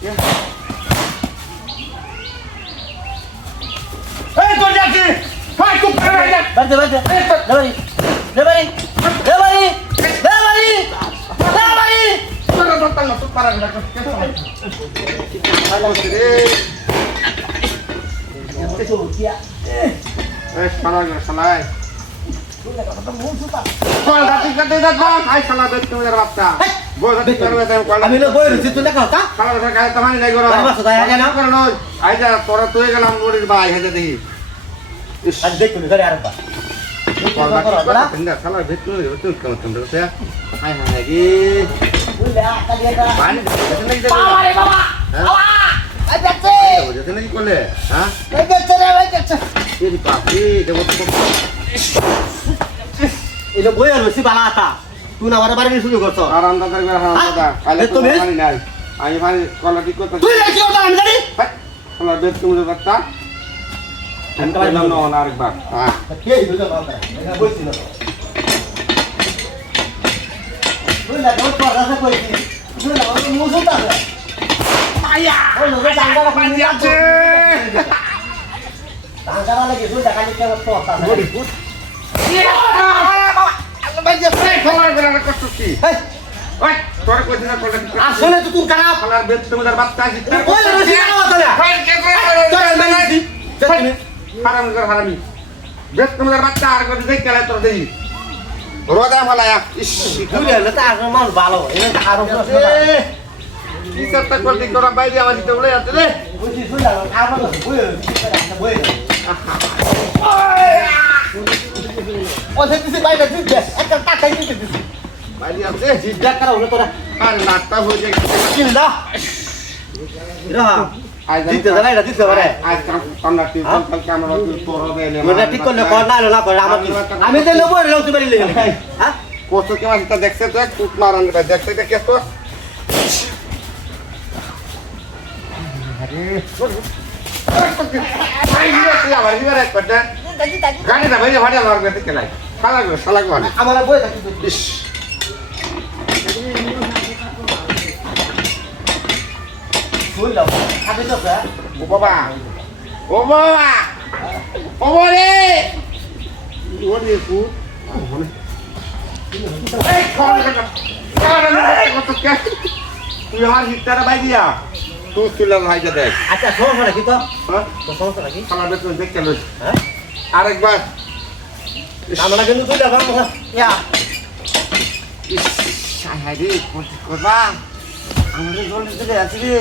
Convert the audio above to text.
এই তোর যাচ্ছি ভাই তুই করে যা বাজে বাজে দেবারি দেবারি দেবারি দেবারি দেবারি তোর তোর না তুই পারা না কেন এই সালাই কল রাতি কাটে যা না খাই সালা বেত তুমি বাচ্চা বই রাতি করবে তাই কল আমি লোক বই রইছি তুই দেখা কা সালা বেত খাই তোমানি নাই করো বাবা সদাই আগে না করো নই আই যা তোরা তুই গেলাম নড়ির ভাই হেজে দেখি আজ দেখ তুমি ঘরে আরবা কল রাতি তিনটা সালা বেত তুমি তুই কেমন তুমি রে হাই হাই রে বুঝলে আকালি এটা পানি দেখতে নাই বাবা রে বাবা বাবা আই দেখছে দেখতে নাই করলে হ্যাঁ এই দেখছে রে ভাই দেখছে এই পাপি দেবো তো এটা বই আর বেশি বালা আতা তুই না আমার বাড়ি শুরু করছ আরাম দাদার করে হারাম দাদা কালে তো পানি নাই আমি ভাই কলা ঠিক করতে তুই রাখি ওটা আমি জানি সালা বেত তুমি বাচ্চা আমি তো না না আরেকবার হ্যাঁ কে দিল বাবা এটা বইছিল বুঝলা তো তো রাসা কইছি বুঝলা ও মুজুতা আয়া ও লোক জাঙ্গালা কোন যাচ্ছে জাঙ্গালা লাগে বুঝলা কালি কে তো তা বড়ি ফুট ভাই যে ফলার বেলা কষ্ট কি এই ওই তোর কইছ না কলা ঠিক আসলে তো তুই খারাপ ফলার বেত তুমি বাচ্চা আছে কই রসি না তাহলে ভাই কে তোর মেরেছি তুমি হারাম কর হারামি বেত তুমি বাচ্চা আর করে দেখ কেলা তোর দেই রোদা ফলায়া ইস বুঝলে না তা আর মান ভালো এটা আরো কি করতে করতে তোরা বাইরে আমার দিতে বলে যাচ্ছে রে বুঝি শুনলা আর ভালো বই বই ও দেখতেছি বাইরে দিতে একটা টাকাই দিতে দিছি বাইরে আছে জিজ্ঞাসা করা হলো তোরা আর নাটটা হয়ে যায় কিনদা এরা দিতে দাঁড়া এটা দিতে পারে আজ কামনা টিপ কাল ক্যামেরা তুই তোর হবে এলে মানে ঠিক করলে কর না না করে আমার আমি তো নেবো লোক তুমি লেগে হ্যাঁ কত কি মাছটা দেখছে তো এক টুট মারান এটা দেখছে এটা কেস তো গাড়ি না ভাই ভাড়া লাগবে দেখে নাই শালাগো শালাগো আমার বই থাকি ইস শুনলাম আপনি তো স্যার ও বাবা ও বাবা ও রে ও রে পুত এই কোন কত কে তুই আমার হিটারে বাই দিয়া তুই তুই ভাই যা দেখ আচ্ছা সমস্যা নাকি তো হ্যাঁ তো সমস্যা নাকি শালা বেতন দেখতে লই হ্যাঁ আরেকবার আমরা কিন্তু তুই যাবা ইয়া ইস হায় রে করবা আমাদের জল দিতে আছে রে